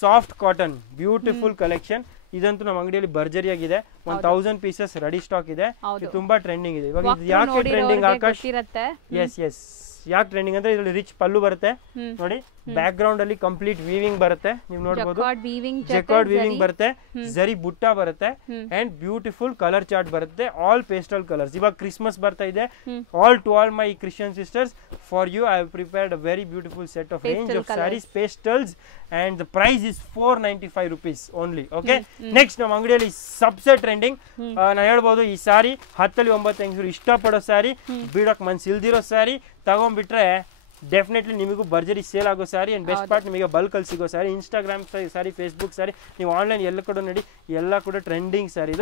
soft cotton beautiful collection, ಇದಂತೂ ನಮ್ಮ ಅಂಗಡಿಯಲ್ಲಿ ಭರ್ಜರಿ ಆಗಿದೆ. 1000 ಪೀಸಸ್ ರೆಡಿ ಸ್ಟಾಕ್ ಇದೆ, ತುಂಬಾ ಟ್ರೆಂಡಿಂಗ್ ಇದೆ. ಇವಾಗ ಯಾಕೆ ಟ್ರೆಂಡಿಂಗ್ ಆಕಾಶ್? ಎಸ್ ಯಾಕೆ ಟ್ರೆಂಡಿಂಗ್ ಅಂದ್ರೆ ಇದರಲ್ಲಿ ರಿಚ್ ಪಲ್ಲು ಬರುತ್ತೆ ನೋಡಿ, ಬ್ಯಾಕ್ ಗ್ರೌಂಡ್ ಅಲ್ಲಿ ಕಂಪ್ಲೀಟ್ ವೀವಿಂಗ್ ಬರುತ್ತೆ, ನೀವು ನೋಡಬಹುದು. ಜಕಾರ್ಡ್ ವೀವಿಂಗ್ ಬರುತ್ತೆ, ಜರಿ ಬುಟ್ಟ ಬರುತ್ತೆ, ಅಂಡ್ ಬ್ಯೂಟಿಫುಲ್ ಕಲರ್ ಚಾರ್ಟ್ ಬರುತ್ತೆ, ಆಲ್ ಪೇಸ್ಟಲ್ ಕಲರ್ಸ್. ಇವಾಗ ಕ್ರಿಸ್ಮಸ್ ಬರ್ತಾ ಇದೆ, to all my Christian sisters, for you I have prepared a very beautiful set of range of saris, pastels, and the price is 495 rupees only. Okay, next ನಮ್ಮ ಅಂಗಡಿಯಲ್ಲಿ ಸಬ್ಸೆ ಟ್ರೆಂಡಿಂಗ್, ನಾನು ಹೇಳ್ಬೋದು ಈ ಸಾರಿ 10 ಲ್ಲಿ 9 ಹೆಂಗಸರು ಇಷ್ಟಪಡೋ ಸಾರಿ, ಬೀಳಕ್ ಮನ್ಸು ಇಲ್ದಿರೋ ಸಾರಿ ತಗೊಂಡ್ಬಿಟ್ರೆ ಡೆಫಿನೆಟ್ಲಿ ನಿಮಗೂ ಭರ್ಜರಿ ಸೇಲ್ ಆಗೋ ಸಾರಿ. ಅಂಡ್ ಬೆಸ್ಟ್ ಪಾರ್ಟ್ ನಿಮಗೆ ಬಲ್ಕ್ ಅಲ್ಲಿ ಸಿಗೋ ಸಾರಿ, ಇನ್ಸ್ಟಾಗ್ರಾಮ್ ಸಾರಿ, ಫೇಸ್ಬುಕ್ ಸಾರಿ, ನೀವು ಆನ್ಲೈನ್ ಎಲ್ಲ ಕಡೆ ನೋಡಿ, ಎಲ್ಲ ಕೂಡ ಟ್ರೆಂಡಿಂಗ್ ಸಾರಿ.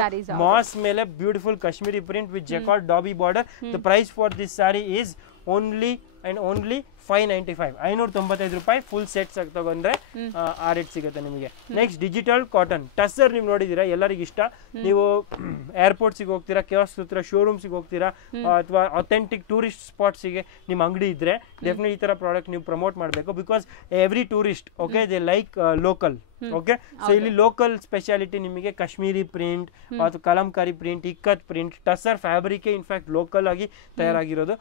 ಮಾಸ್ ಮೇಲೆ beautiful Kashmiri print with jacquard dobby border. The price for this sari is only and only 595, 595 ರೂಪಾಯಿ. ಫುಲ್ ಸೆಟ್ಸ್ ತಗೊಂಡ್ರೆ ಆ ರೇಟ್ ಸಿಗುತ್ತೆ ನಿಮಗೆ. ನೆಕ್ಸ್ಟ್ ಡಿಜಿಟಲ್ ಕಾಟನ್ ಟಸರ್, ನೀವು ನೋಡಿದೀರಾ, ಎಲ್ಲರಿಗೂ ಇಷ್ಟ. ನೀವು ಏರ್ಪೋರ್ಟ್ಸಿಗೆ ಹೋಗ್ತೀರಾ, ಕಿಯಾಸ್ಕ್ ಹತ್ರ ಶೋರೂಮ್ಸಿಗೆ ಹೋಗ್ತೀರಾ, ಅಥವಾ ಅಥೆಂಟಿಕ್ ಟೂರಿಸ್ಟ್ ಸ್ಪಾಟ್ಸಿಗೆ ನಿಮ್ಮ ಅಂಗಡಿ ಇದ್ರೆ ಡೆಫಿನೆಟ್ ಈ ತರ ಪ್ರಾಡಕ್ಟ್ ನೀವು ಪ್ರಮೋಟ್ ಮಾಡಬೇಕು. Because every tourist okay they like local. Okay, so ಇಲ್ಲಿ ಲೋಕಲ್ ಸ್ಪೆಷಾಲಿಟಿ ನಿಮಗೆ ಕಾಶ್ಮೀರಿ ಪ್ರಿಂಟ್ ಅಥವಾ kalamkari print, ikkat print, tussar fabric in fact local ಆಗಿ ತಯಾರಾಗಿರೋದು.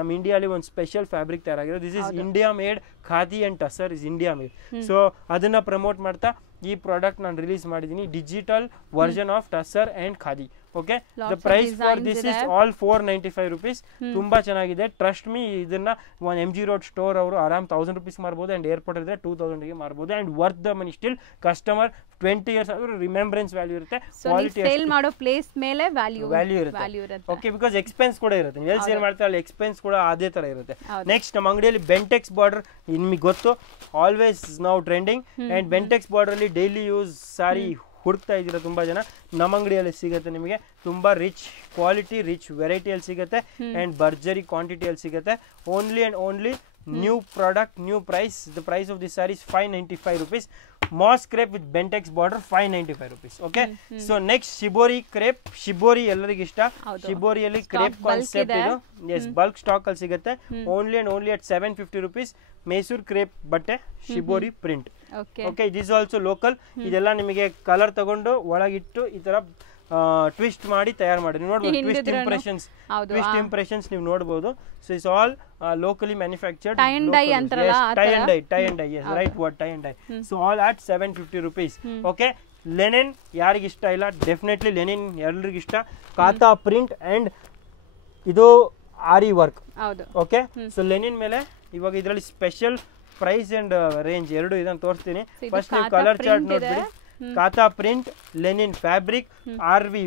ನಮ್ಮ ಇಂಡಿಯಾಲಿ ಒಂದು ಸ್ಪೆಷಲ್ ಫ್ಯಾಬ್ರಿಕ್ ತಯಾರಾಗಿರೋದು. This is India made, khadi and tussar is India made. So ಅದನ್ನ ಪ್ರಮೋಟ್ ಮಾಡ್ತಾ ಈ ಪ್ರಾಡಕ್ಟ್ ನಾನು ರಿಲೀಸ್ ಮಾಡಿದ್ದೀನಿ, digital version of tussar and khadi. Okay, the price for this is all 495 rupees. ತುಂಬಾ ಚೆನ್ನಾಗಿದೆ, ಟ್ರಸ್ಟ್ ಮೀ. ಇದನ್ನ ಒಂದು MG Road ಸ್ಟೋರ್ ಅವರು ಆರಾಮ್ 1000 rupees ಮಾರ್ಬೋದು, ಅಂಡ್ ಏರ್ಪೋರ್ಟ್ ಇದ್ರೆ 2000 ಗೆ ಮಾರ್ಬೋದು, and worth the money. Still customer 20 years ಆದ್ರೂ ರಿಮೆಂಬರೆನ್ಸ್ ವ್ಯಾಲ್ಯೂ ಇರುತ್ತೆ, ಕ್ವಾಲಿಟಿ ಸೇಲ್ ಮಾಡೋ ಪ್ಲೇಸ್ ಮೇಲೆ ವ್ಯಾಲ್ಯೂ ಇರುತ್ತೆ. ಓಕೆ, ಬಿಕಾಸ್ ಎಕ್ಸ್ಪೆನ್ಸ್ ಕೂಡ ಇರುತ್ತೆ, ನೀವು ಎಲ್ಲಿ ಸೇಲ್ ಮಾಡ್ತಾ ಅಲ್ಲಿ ಎಕ್ಸ್ಪೆನ್ಸ್ ಕೂಡ ಅದೇ ತರ ಇರುತ್ತೆ. ನೆಕ್ಸ್ಟ್ ನಮ್ಮ ಅಂಗಡಿಯಲ್ಲಿ ಬೆಂಟೆಕ್ಸ್ ಬಾರ್ಡರ್, ನಿಮಗೆ ಗೊತ್ತು ಆಲ್ವೇಸ್ ನಾವು ಟ್ರೆಂಡಿಂಗ್, ಅಂಡ್ ಬೆಂಟೆಕ್ಸ್ ಬಾರ್ಡರ್ ಅಲ್ಲಿ ಡೈಲಿ ಯೂಸ್ ಸಾರಿ ಹುಡುಕ್ತಾ ಇದ್ದೀರಾ ತುಂಬಾ ಜನ, ನಮ್ಮ ಅಂಗಡಿಯಲ್ಲಿ ಸಿಗುತ್ತೆ ನಿಮಗೆ. ತುಂಬಾ ರಿಚ್ ಕ್ವಾಲಿಟಿ, ರಿಚ್ ವೆರೈಟಿಯಲ್ಲಿ ಸಿಗುತ್ತೆ, ಅಂಡ್ ಭರ್ಜರಿ ಕ್ವಾಂಟಿಟಿಯಲ್ಲಿ ಸಿಗುತ್ತೆ. Only and only new product, new price. The price of this saree is 595 rupees. Moss crepe with Bentex border, 595 rupees. Okay, so next shibori crepe. Shibori ಎಲ್ಲರಿಗೂ ಇಷ್ಟ, shibori ಅಲ್ಲಿ crepe concept ಇದು. Yes, bulk stock ಅಲ್ಲಿ ಸಿಗುತ್ತೆ. Only and only at 750 rupees. Mysore crepe ಬಟ್ಟೆ, shibori print. Okay, this is also local. ಇದೆಲ್ಲ ನಿಮಗೆ ಕಲರ್ ತಗೊಂಡು ಒಳಗಿಟ್ಟು ಈ ತರ ಟ್ವಿಸ್ಟ್ ಮಾಡಿ ತಯಾರು ಮಾಡಿ ನೋಡಬಹುದು. ಟ್ವಿಸ್ಟ್ ಇಂಪ್ರೆಷನ್ಸ್ ನೀವು ನೋಡಬಹುದು. So it's all locally manufactured, tie and dye antaralla, tie and dye, yes, right word, tie and dye. So all at 750 rupees. Okay, linen ಯಾರಿಗೆ ಇಷ್ಟ ಇಲ್ಲ, ಡೆಫಿನೆಟ್ಲಿ ಲೆನಿನ್ ಎಲ್ಲರಿಗೂ ಇಷ್ಟ. ಕಾತಾ ಪ್ರಿಂಟ್ ಅಂಡ್ ಇದು ಆರಿ ವರ್ಕ್. ಓಕೆ, ಸೊ ಲೆನಿನ್ ಮೇಲೆ ಇವಾಗ ಇದರಲ್ಲಿ ಸ್ಪೆಷಲ್ ಪ್ರೈಸ್ ಅಂಡ್ ರೇಂಜ್ ಎರಡು ಇದನ್ನು ತೋರಿಸ್ತೀನಿ. ಫಸ್ಟ್ ನೀವು ಕಲರ್ ಚಾರ್ಟ್ ನೋಡ್ಬಿಡಿ. Kantha print, linen fabric, aari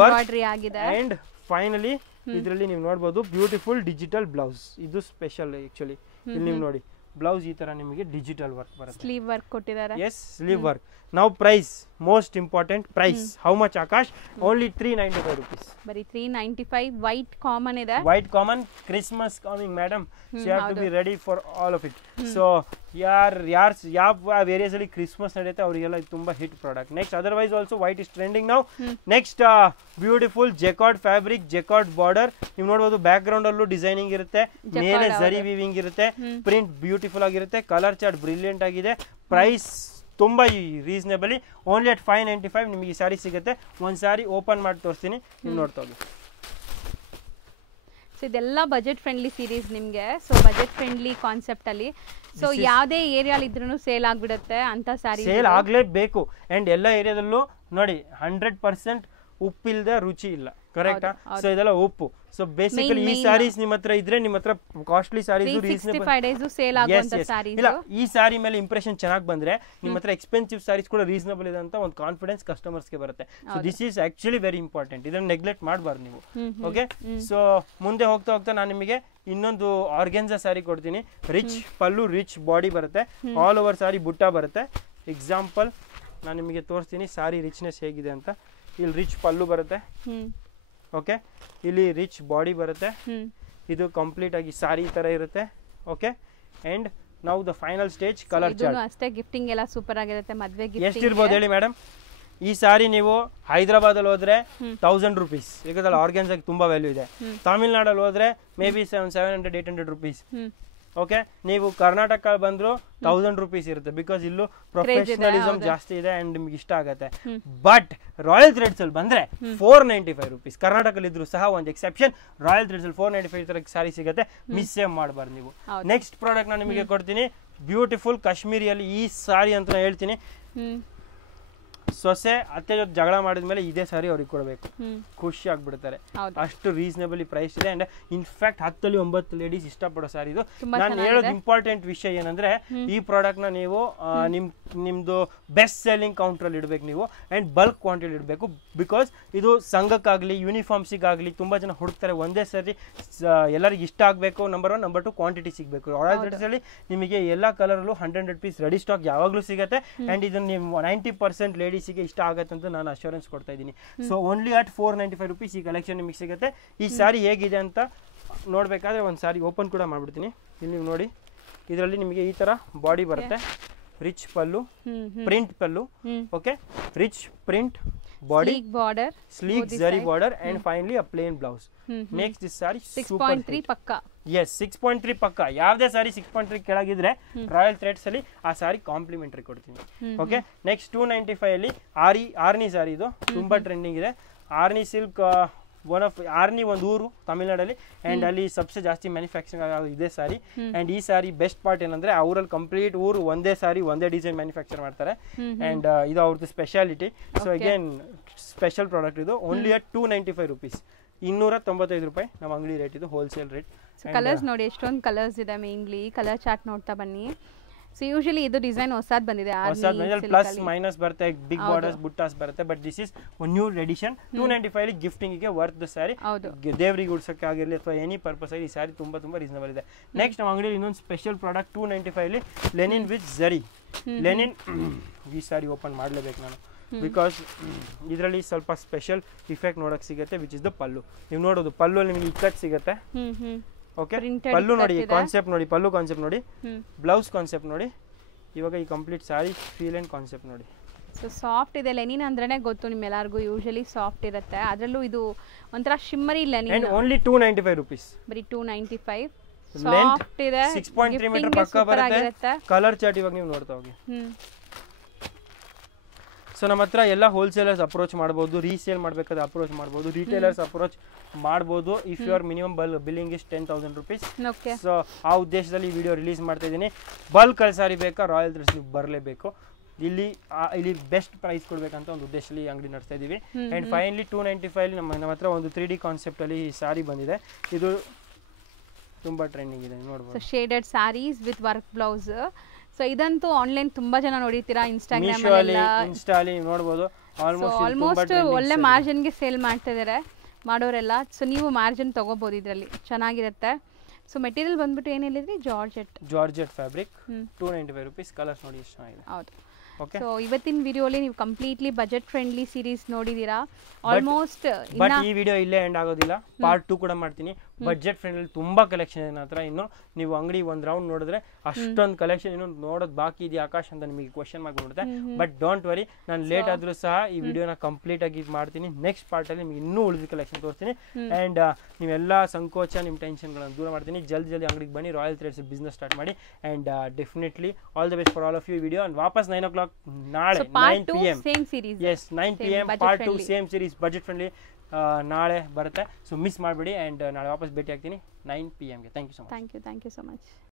work, and finally ಇದರಲ್ಲಿ ನೀವು ನೋಡಬಹುದು ಬ್ಯೂಟಿಫುಲ್ ಡಿಜಿಟಲ್ ಬ್ಲೌಸ್. ಇದು ಸ್ಪೆಷಲ್ ಆಕ್ಚುಲಿ. ಇಲ್ಲಿ ನೀವು ನೋಡಿ ಬ್ಲೌಸ್ ಈ ತರ ನಿಮಗೆ ಡಿಜಿಟಲ್ ವರ್ಕ್ ಬರುತ್ತೆ, ಸ್ಲೀವ್ ವರ್ಕ್ ಕೊಟ್ಟಿದ್ದಾರೆ. Yes, sleeve work. Now price, most important price. How much Akash? Only 395 rupees. ಬರಿ 395. ವೈಟ್ ಕಾಮನ್ ಇದೆ, white common. Christmas coming madam, so you have to be ready for all of it. So ಯಾವ ಏರಿಯಾಸ್ ಅಲ್ಲಿ ಕ್ರಿಸ್ಮಸ್ ನಡೆಯುತ್ತೆ ಅವರಿಗೆಲ್ಲ ಇದು ತುಂಬಾ hit product. Next otherwise also white is trending ನಾವು. Next beautiful jacquard fabric, jacquard border ನೀವು ನೋಡಬಹುದು. ಬ್ಯಾಕ್ ಗ್ರೌಂಡ್ ಅಲ್ಲೂ ಡಿಸೈನಿಂಗ್ ಇರುತ್ತೆ, ಮೇಲೆ ಜರಿ ವೀವಿಂಗ್ ಇರುತ್ತೆ, ಪ್ರಿಂಟ್ ಬ್ಯೂಟಿಫುಲ್ ಆಗಿರುತ್ತೆ, ಕಲರ್ ಚಾರ್ಟ್ ಬ್ರಿಲಿಯಂಟ್ ಆಗಿದೆ. ಪ್ರೈಸ್ ತುಂಬಾ ರೀಸನೇಬಲಿ ಓನ್ಲಿ ಅಟ್ 595 ನಿಮಗೆ ಈ ಸಾರಿ ಸಿಗುತ್ತೆ. ಒಂದು ಸಾರಿ ಓಪನ್ ಮಾಡಿ ತೋರಿಸ್ತೀನಿ, ನೀವು ನೋಡ್ತಾ ಹೋಗಿ. ಸೊ ಇದೆಲ್ಲ ಬಜೆಟ್ ಫ್ರೆಂಡ್ಲಿ ಸೀರೀಸ್ ನಿಮಗೆ. ಸೊ ಬಜೆಟ್ ಫ್ರೆಂಡ್ಲಿ ಕಾನ್ಸೆಪ್ಟ್ ಅಲ್ಲಿ ಸೊ ಯಾವುದೇ ಏರಿಯಾಲಿ ಇದ್ರೂ ಸೇಲ್ ಆಗ್ಬಿಡುತ್ತೆ ಅಂತ ಸಾರಿ. ಸೇಲ್ ಆಗ್ಲೇಬೇಕು. ಅಂಡ್ ಎಲ್ಲ ಏರಿಯಾದಲ್ಲೂ ನೋಡಿ 100% ಉಪ್ಪಿಲ್ದೆ ರುಚಿ ಇಲ್ಲ, ಕರೆಕ್ಟಾ? ಸೊ ಇದೆಲ್ಲ ಉಪ್ಪು. ಸೊ ಬೇಸಿಕಲಿ ಈ ಸಾರೀಸ್ ನಿಮ್ಮ ಹತ್ರ ಇದ್ರೆ ನಿಮ್ಮ ಹತ್ರ ಕಾಸ್ಟ್ಲಿ ಸಾರೀಸ್ ಇಲ್ಲ, ಈ ಸಾರಿ ಮೇಲೆ ಇಂಪ್ರೆಷನ್ ಚೆನ್ನಾಗಿ ಬಂದ್ರೆ ನಿಮ್ಮ ಹತ್ರ ಎಕ್ಸ್ಪೆನ್ಸಿವ್ ಸಾರೀಸ್ ಕೂಡ ರೀಸನಬಲ್ ಇದೆ ಅಂತ ಒಂದು ಕಾನ್ಫಿಡೆನ್ಸ್ ಕಸ್ಟಮರ್ಸ್ಗೆ ಬರುತ್ತೆ. So this is actually very important, ಇದನ್ನ ನೆಗ್ಲೆಕ್ಟ್ ಮಾಡಬಾರ್ದು ನೀವು. ಓಕೆ, ಸೊ ಮುಂದೆ ಹೋಗ್ತಾ ಹೋಗ್ತಾ ನಾನು ನಿಮಗೆ ಇನ್ನೊಂದು ಆರ್ಗೆನ್ಸಾ ಸಾರಿ ಕೊಡ್ತೀನಿ. ರಿಚ್ ಪಲ್ಲು, ರಿಚ್ ಬಾಡಿ ಬರುತ್ತೆ, ಆಲ್ ಓವರ್ ಸಾರಿ ಬುಟ್ಟ ಬರುತ್ತೆ. ಎಕ್ಸಾಂಪಲ್ ನಾನು ನಿಮಗೆ ತೋರಿಸ್ತೀನಿ ಸಾರಿ ರಿಚ್ನೆಸ್ ಹೇಗಿದೆ ಅಂತ. ಇಲ್ಲಿ ರಿಚ್ ಪಲ್ಲು ಬರುತ್ತೆ, ಓಕೆ, ಇಲ್ಲಿ ರಿಚ್ ಬಾಡಿ ಬರುತ್ತೆ, ಇದು ಕಂಪ್ಲೀಟ್ ಆಗಿ ಸಾರಿ ತರ ಇರುತ್ತೆ. ಓಕೆ, ಅಂಡ್ ನಾವು the final stage colour chart ಅಷ್ಟೇ. ಗಿಫ್ಟಿಂಗ್ ಎಲ್ಲ ಸೂಪರ್ ಆಗಿರುತ್ತೆ, ಮದುವೆ ಗಿಫ್ಟ್ ಎಷ್ಟು ಇರ್ಬೋದು ಹೇಳಿ ಮೇಡಮ್? ಈ ಸಾರಿ ನೀವು ಹೈದರಾಬಾದ್ ಅಲ್ಲಿ ಹೋದ್ರೆ 1000 ರೂಪೀಸ್, ಯಾಕಂದ್ರೆ ಆರ್ಗನ್ಸಾಗಿ ತುಂಬಾ ವ್ಯಾಲ್ಯೂ ಇದೆ. ತಮಿಳ್ನಾಡಲ್ಲಿ ಹೋದ್ರೆ ಮೇ ಬಿ 700-800 ರೂಪೀಸ್. ಓಕೆ, ನೀವು ಕರ್ನಾಟಕ ಬಂದ್ರು 1000 ರೂಪೀಸ್ ಇರುತ್ತೆ, ಬಿಕಾಸ್ ಇಲ್ಲೂ ಪ್ರೊಫೆಷನಲಿಸಮ್ ಜಾಸ್ತಿ ಇದೆ ಅಂಡ್ ನಿಮ್ಗೆ ಇಷ್ಟ ಆಗತ್ತೆ. ಬಟ್ ರಾಯಲ್ ಥ್ರೆಡ್ಸ್ ಅಲ್ಲಿ ಬಂದ್ರೆ 495 ರೂಪೀಸ್. ಕರ್ನಾಟಕದಲ್ಲಿ ಇದ್ರು ಸಹ ಒಂದು ಎಕ್ಸೆಪ್ಷನ್, ರಾಯಲ್ ಥ್ರೆಡ್ಸ್ ಅಲ್ಲಿ 495 ತರ ಸಾರಿ ಸಿಗುತ್ತೆ, ಮಿಸ್ ಮಾಡಬಾರ್ದು ನೀವು. ನೆಕ್ಸ್ಟ್ ಪ್ರಾಡಕ್ಟ್ ನಾನು ನಿಮಗೆ ಕೊಡ್ತೀನಿ, ಬ್ಯೂಟಿಫುಲ್ ಕಾಶ್ಮೀರಿಯಲ್ಲಿ. ಈ ಸಾರಿ ಅಂತ ಹೇಳ್ತೀನಿ, ಸೊಸೆ ಅತ್ತೆ ಜೊತೆ ಜಗಳ ಮಾಡಿದ್ಮೇಲೆ ಇದೇ ಸಾರಿ ಅವ್ರಿಗೆ ಕೊಡಬೇಕು, ಖುಷಿ ಆಗ್ಬಿಡ್ತಾರೆ. ಅಷ್ಟು ರೀಸನಬಲಿ ಪ್ರೈಸ್ ಇದೆ. ಅಂಡ್ ಇನ್ಫ್ಯಾಕ್ಟ್ 10-9 ಲೇಡೀಸ್ ಇಷ್ಟಪಡೋ ಸಾರಿ ಇದು. ನಾನು ಹೇಳೋದು ಇಂಪಾರ್ಟೆಂಟ್ ವಿಷಯ ಏನಂದ್ರೆ, ಈ ಪ್ರಾಡಕ್ಟ್ ನ ನೀವು ನಿಮ್ದು ಬೆಸ್ಟ್ ಸೆಲ್ಲಿಂಗ್ ಕೌಂಟರ್ ಅಲ್ಲಿ ಇಡಬೇಕು ನೀವು, ಅಂಡ್ ಬಲ್ಕ್ ಕ್ವಾಂಟಿಟಿ ಇಡಬೇಕು. ಬಿಕಾಸ್ ಇದು ಸಂಘಕ್ಕಾಗ್ಲಿ ಯೂನಿಫಾರ್ಮ್ಸಿಗಾಗ್ಲಿ ತುಂಬಾ ಜನ ಹುಡುಕ್ತಾರೆ. ಒಂದೇ ಸರಿ ಎಲ್ಲರಿಗೂ ಇಷ್ಟ ಆಗಬೇಕು, ನಂಬರ್ 1, ನಂಬರ್ 2 ಕ್ವಾಂಟಿಟಿ ಸಿಗಬೇಕು. ರಾಯಲ್ ಥ್ರೆಡ್ಸ್ ಅಲ್ಲಿ ನಿಮಗೆ ಎಲ್ಲ ಕಲರಲ್ಲೂ 100 ಪೀಸ್ ರೆಡಿ ಸ್ಟಾಕ್ ಯಾವಾಗಲೂ ಸಿಗುತ್ತೆ. ಅಂಡ್ ಇದನ್ನ ನೀವು 90% ಲೇಡೀಸ್ ಇಷ್ಟ ಆಗತ್ತೆ ಅಂತ ನಾನು ಅಶ್ಯೂರೆನ್ಸ್ ಕೊಡ್ತಾ ಇದ್ದೀನಿ. ಸೊ ಓನ್ಲಿ ಅಟ್ 495 ರೂಪೀಸ್ ಈ ಕಲೆಕ್ಷನ್ ನಿಮಗೆ ಸಿಗುತ್ತೆ. ಈ ಸಾರಿ ಹೇಗಿದೆ ಅಂತ ನೋಡ್ಬೇಕಾದ್ರೆ ಒಂದು ಸಾರಿ ಓಪನ್ ಕೂಡ ಮಾಡ್ಬಿಡ್ತೀನಿ. ಇಲ್ಲಿ ನೀವು ನೋಡಿ, ಇದರಲ್ಲಿ ನಿಮಗೆ ಈ ತರ ಬಾಡಿ ಬರುತ್ತೆ, rich pallu, print pallu, okay, rich print body, border, sleek zari border, and finally a plain blouse makes this sari 6.3 ಪಕ್ಕಾ. ಎಸ್, 6.3 ಪಕ್ಕ. ಯಾವ್ದೇ ಸಾರಿ 6.3 ಕೆಳಗಿದ್ರೆ ರಾಯಲ್ ಥ್ರೆಡ್ಸ್ ಅಲ್ಲಿ ಆ ಸಾರಿ ಕಾಂಪ್ಲಿಮೆಂಟರಿ ಕೊಡ್ತೀನಿ. ಓಕೆ, ನೆಕ್ಸ್ಟ್ 295 ಅಲ್ಲಿ ಆರ್ನಿ ಸಾರಿ. ಇದು ತುಂಬಾ ಟ್ರೆಂಡಿಂಗ್ ಇದೆ. ಆರ್ನಿ ಸಿಲ್ಕ್ ಆರ್ನಿ ಒಂದು ಊರು ತಮಿಳ್ನಾಡಲ್ಲಿ, ಅಂಡ್ ಅಲ್ಲಿ ಸಬ್ಸೆ ಜಾಸ್ತಿ ಮ್ಯಾನುಫ್ಯಾಕ್ಚರಿಂಗ್ ಆಗೋದು ಇದೇ ಸಾರಿ. ಅಂಡ್ ಈ ಸಾರಿ ಬೆಸ್ಟ್ ಪಾರ್ಟ್ ಏನಂದ್ರೆ ಅವರಲ್ಲಿ ಕಂಪ್ಲೀಟ್ ಊರು ಒಂದೇ ಸಾರಿ ಒಂದೇ ಡಿಸೈನ್ ಮ್ಯಾನುಫ್ಯಾಕ್ಚರ್ ಮಾಡ್ತಾರೆ. ಅಂಡ್ ಇದು ಅವ್ರದ್ದು speciality. So again special product ಇದು. ಓನ್ಲಿ ಅಟ್ 295 ರೂಪೀಸ್, 295 ರೂಪಾಯಿ ನಮ್ಮ ಅಂಗಡಿ ರೇಟ್. ಇದು ಹೋಲ್ಸೇಲ್ ರೇಟ್. ಕಲರ್ಸ್ ನೋಡಿ ಎಷ್ಟೊಂದು ಕಲರ್ಸ್ ಇದೆ. ಮೇನ್ಲಿ ಕಲರ್ ಚಾರ್ಟ್ ನೋಡ್ತಾ ಬನ್ನಿ. ಸೊ ಯೂಶಲಿ ಇದು ಡಿಸೈನ್ ಹೊಸದ್ ಬಂದಿದೆ, ಪ್ಲಸ್ ಮೈನಸ್ ಬರುತ್ತೆ, ಬಿಗ್ ಬಾರ್ಡರ್ಸ್ ಬುಟ್ಟಾಸ್ ಬರುತ್ತೆ. But this is one new edition. 295 gifting ಗೆ ವರ್ತ್ ದ ಸ್ಯಾರಿ. ದೇವರಿಗೆ ಉಡ್ಸಕ್ಕೆ ಆಗಿರಲಿ ಅಥವಾ ಎನಿ ಪರ್ಪಸ್ ಆಗಿ ಈ ಸ್ಯಾರಿ ತುಂಬಾ ರೀಸನಬಲ್ ಇದೆ. ನೆಕ್ಸ್ಟ್ ನಮ್ಮ ಅಂಗಡಿಯಲ್ಲಿ ಇನ್ನೊಂದು ಸ್ಪೆಷಲ್ ಪ್ರಾಡಕ್ಟ್ 295 ಅಲ್ಲಿ ಲೆನಿನ್ ವಿತ್ ಜರಿ. ಲೆನಿನ್ ಈ ಸ್ಯಾರಿ ಓಪನ್ ಮಾಡಲೇಬೇಕು ನಾನು, ಬಿಕಾಸ್ ಇದರಲ್ಲಿ ಸ್ವಲ್ಪ ಸ್ಪೆಷಲ್ ಇಫೆಕ್ಟ್ ನೋಡಕ್ ಸಿಗುತ್ತೆ, ವಿಚ್ ಇಸ್ ದ ಪಲ್ಲು. ನೀವು ನೋಡೋದು ಪಲ್ಲು ನಿಮಗೆ ಇಕ್ಕಟ್ ಸಿಗುತ್ತೆ. ಓಕೆ, ಪಲ್ಲು ನೋಡಿ, ಕಾನ್ಸೆಪ್ಟ್ ನೋಡಿ, ಪಲ್ಲು ಕಾನ್ಸೆಪ್ಟ್ ನೋಡಿ, ಬ್ಲೌಸ್ ಕಾನ್ಸೆಪ್ಟ್ ನೋಡಿ. ಇವಾಗ ಈ complete sorry feel and concept ನೋಡಿ. ಸೊ ಸಾಫ್ಟ್ ಇದೆ. ಲೆನಿನ್ ಅಂದ್ರೇನೆ ಗೊತ್ತು ನಿಮ್ಮೆಲ್ಲರಿಗೂ, ಯೂಶಲಿ ಸಾಫ್ಟ್ ಇರುತ್ತೆ. ಅದರಲ್ಲೂ ಇದು ಒಂಥರ ಶಿಮ್ಮರಿ ಲೆನಿನ್. ಅಂಡ್ ಓನ್ಲಿ 295 ರೂಪೀಸ್, ಬರೀ 295. ಸಾಫ್ಟ್ ಇದೆ, 6.3 ಮೀಟರ್ ಪಕ್ಕ ಬರುತ್ತೆ. ಕಲರ್ ಚಾರ್ಟ್ ಇವಾಗ ನೀವು ನೋಡ್ತಾ ಹೋಗಿ. ಸೊ ನಮ್ಮ ಹತ್ರ ಎಲ್ಲ ಹೋಲ್ಸೇಲರ್ಸ್ ಅಪ್ರೋಚ್ ಮಾಡ್ಬೋದು, ರೀಸೇಲ್ ಮಾಡಬೇಕಾದ್ರೆ ಅಪ್ರೋಚ್ ಮಾಡ್ಬೋದು, ರಿಟೇಲರ್ಸ್ ಅಪ್ರೋಚ್ ಮಾಡ್ಬೋದು. If your minimum billing is 10,000 rupees. So ಆ ಉದ್ದೇಶದಲ್ಲಿ ಈ ವಿಡಿಯೋ ರಿಲೀಸ್ ಮಾಡ್ತಾ ಇದ್ದೀನಿ. ಬಲ್ಕ್ ಸಾರಿ ಬೇಕಾ ರಾಯಲ್ ಥ್ರೆಡ್ಸ್ ನೀವು ಬರಲೇಬೇಕು. ಇಲ್ಲಿ ಬೆಸ್ಟ್ ಪ್ರೈಸ್ ಕೊಡ್ಬೇಕಂತ ಒಂದು ಉದ್ದೇಶದಲ್ಲಿ ಅಂಗಡಿ ನಡೆಸ್ತಾ ಇದೀವಿ. ಅಂಡ್ ಫೈನಲಿ 295 ನಮ್ಮ ಹತ್ರ ಒಂದು 3D ಕಾನ್ಸೆಪ್ಟ್ ಅಲ್ಲಿ ಈ ಸಾರಿ ಬಂದಿದೆ. ಇದು ತುಂಬಾ ಟ್ರೆಂಡಿಂಗ್ ಇದೆ, ನೋಡಬಹುದು. Shaded saris with work blouse. So ಇದಂತೂ ಆನ್ಲೈನ್ ತುಂಬಾ ಜನ ನೋಡಿರ್ತೀರಾ, ಇನ್ಸ್ಟಾಗ್ರಾಮ್ ಅಲ್ಲಿ ನೋಡಬಹುದು. ಆಲ್ಮೋಸ್ಟ್ ಒಳ್ಳೆ ಮಾರ್ಜಿನ್ ಗೆ ಸೇಲ್ ಮಾಡ್ತಾ ಇದಾರೆ ಮಾಡೋರೆಲ್ಲ. ಸೊ ನೀವು ಮಾರ್ಜಿನ್ ತಗೋಬಹುದು, ಇದರಲ್ಲಿ ಚೆನ್ನಾಗಿರುತ್ತೆ. ಸೊ ಮೆಟೀರಿಯಲ್ ಬಂದ್ಬಿಟ್ಟು ಏನು ಹೇಳಿದ್ರಿ? Georgette fabric, 295 rupees. ಕಲರ್ಸ್ ನೋಡಿ ಎಷ್ಟು ಚೆನ್ನಾಗಿದೆ. ಹೌದು. ಸೊ ಇವತ್ತಿನ ವಿಡಿಯೋಲಿ ನೀವು ಕಂಪ್ಲೀಟ್ಲಿ ಬಜೆಟ್ ಫ್ರೆಂಡ್ಲಿ ಸೀರೀಸ್ ನೋಡಿದೀರಾ ಆಲ್ಮೋಸ್ಟ್. ಬಟ್ ಈ ವಿಡಿಯೋ ಇಲ್ಲೇ ಎಂಡ್ ಆಗೋದಿಲ್ಲ, ಪಾರ್ಟ್ 2 ಕೂಡ ಮಾಡ್ತೀನಿ. ಬಜೆಟ್ ಫ್ರೆಂಡ್ಲಿ ತುಂಬಾ ಕಲೆಕ್ಷನ್ ಇದೆ ಹತ್ರ. ಇನ್ನು ನೀವು ಅಂಗಡಿ ಒಂದ್ ರೌಂಡ್ ನೋಡಿದ್ರೆ ಅಷ್ಟೊಂದು ಕಲೆಕ್ಷನ್ ಇನ್ನು ನೋಡೋದು ಬಾಕಿ ಇದೆ ಆಕಾಶ್ ಅಂತ ನಿಮಗೆ ಕ್ವಶನ್ ಮಾಡ್ಬಿಡುತ್ತೆ. ಬಟ್ ಡೋಂಟ್ ವರಿ, ನಾನು ಲೇಟ್ ಆದ್ರೂ ಸಹ ಈ ವಿಡಿಯೋನ ಕಂಪ್ಲೀಟ್ ಆಗಿ ಮಾಡ್ತೀನಿ. ನೆಕ್ಸ್ಟ್ ಪಾರ್ಟ್ ಅಲ್ಲಿ ನಿಮ್ಗೆ ಇನ್ನೂ ಉಳಿದ ಕಲೆಕ್ಷನ್ ತೋರಿಸ್ತೀನಿ. ಅಂಡ್ ನೀವೆಲ್ಲ ಸಂಕೋಚ ನಿಮ್ಮ ಟೆನ್ಷನ್ಗಳನ್ನು ದೂರ ಮಾಡ್ತೀನಿ. ಜಲ್ದಿ ಅಂಗಡಿಗೆ ಬನ್ನಿ, ರಾಯಲ್ ಥ್ರೆಡ್ಸ್ ಬಿಸ್ನೆಸ್ ಸ್ಟಾರ್ಟ್ ಮಾಡಿ. And definitely all the best for all of you video. And ವಾಪಸ್ 9 o'clock ನಾಳೆ 9 PM. Yes 9 PM part 2 same series budget friendly ನಾಳೆ ಬರುತ್ತೆ. ಸೊ ಮಿಸ್ ಮಾಡಬೇಡಿ. ಅಂಡ್ ನಾಳೆ ವಾಪಸ್ ಭೇಟಿ ಆಗ್ತೀನಿ 9 PM ಗೆ. Thank you so much. Thank you so much.